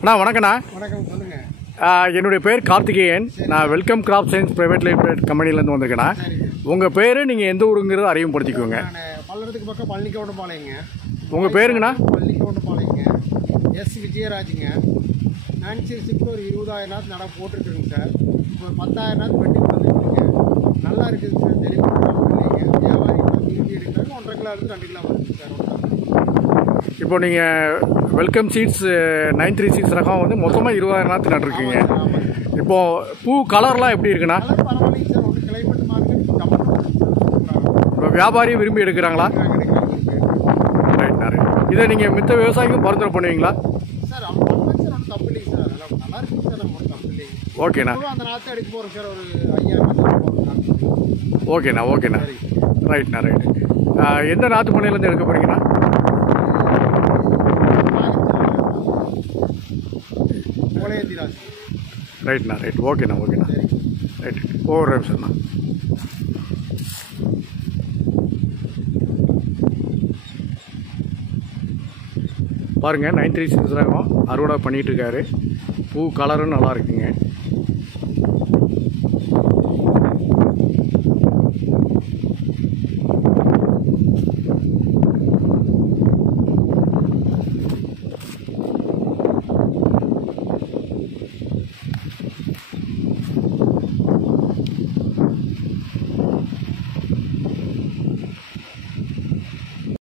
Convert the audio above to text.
அண்ணா வணக்கண்ணா. வணக்கம், சொல்லுங்க. என்னுடைய பேர் கார்த்திகேயன். நான் welcome crop science private limited கம்பெனிலேருந்து வந்திருக்கேண்ணா. உங்கள் பேர் நீங்கள் எந்த ஊருங்கிறத அறிமுகப்படுத்திக்கோங்க. நான் பல்லடத்துக்கு பக்கம் பழனிக்கவுண்டபாளையங்க. உங்கள் பேருங்கண்ணா? பழனிக்கவுண்டபாளையங்க. எஸ் விஜயராஜுங்க. மேனுஃபேக்சரிங்க்கு ஒரு 20,000 நட போட்டுருக்குங்க சார். இப்போ 10,000 பெட்டி வந்துருக்குங்க. நல்லா இருக்குது சார். தெளிவாக வியாபாரி விரும்பி எடுக்கிறாங்க. 1.5 கிலோ இருந்து 2 கிலோ வருது சார். இப்போ நீங்கள் வெல்கம் சீட்ஸ் 936 ரகம் வந்து மொத்தமாக 20,000 நட்டுருக்கீங்க. இப்போது பூ கலர்லாம் எப்படி இருக்குண்ணா? பரவாயில்லைங்க சார். ஒரு கிளைமேட் மார்க்கெட் இப்போ வியாபாரி விரும்பி எடுக்கிறாங்களா? ரைட்ண்ணா. இதை நீங்கள் மித்த விவசாயிக்கும் பரிந்துரை பண்ணுவீங்களா? சார் அவங்க பண்ணலாம் சார். ஒன்றும் தப்பு இல்லைங்க சார். அதெல்லாம் நல்லா இருக்குங்க சார். நம்ம ஒன்றும் தப்பு இல்லைங்க. ஓகேண்ணா. அந்த நாற்று எடுக்க போகிறோம் சார். ஒரு 5,000. ஓகேண்ணா. ஓகேண்ணா. ரைட்ண்ணா. ரைட்டு. எந்த நாற்று பண்ணையிலேருந்து எடுக்க போகிறீங்கண்ணா? ரைட்ண்ணா. ரைட். ஓகேண்ணா. ஓகேண்ணா. ரைட். ஒவ்வொரு நிமிஷம்ண்ணா. பாருங்கள், 936 ரகம் அறுவடை பண்ணிகிட்ருக்காரு. பூ கலரும் நல்லா இருக்குங்க.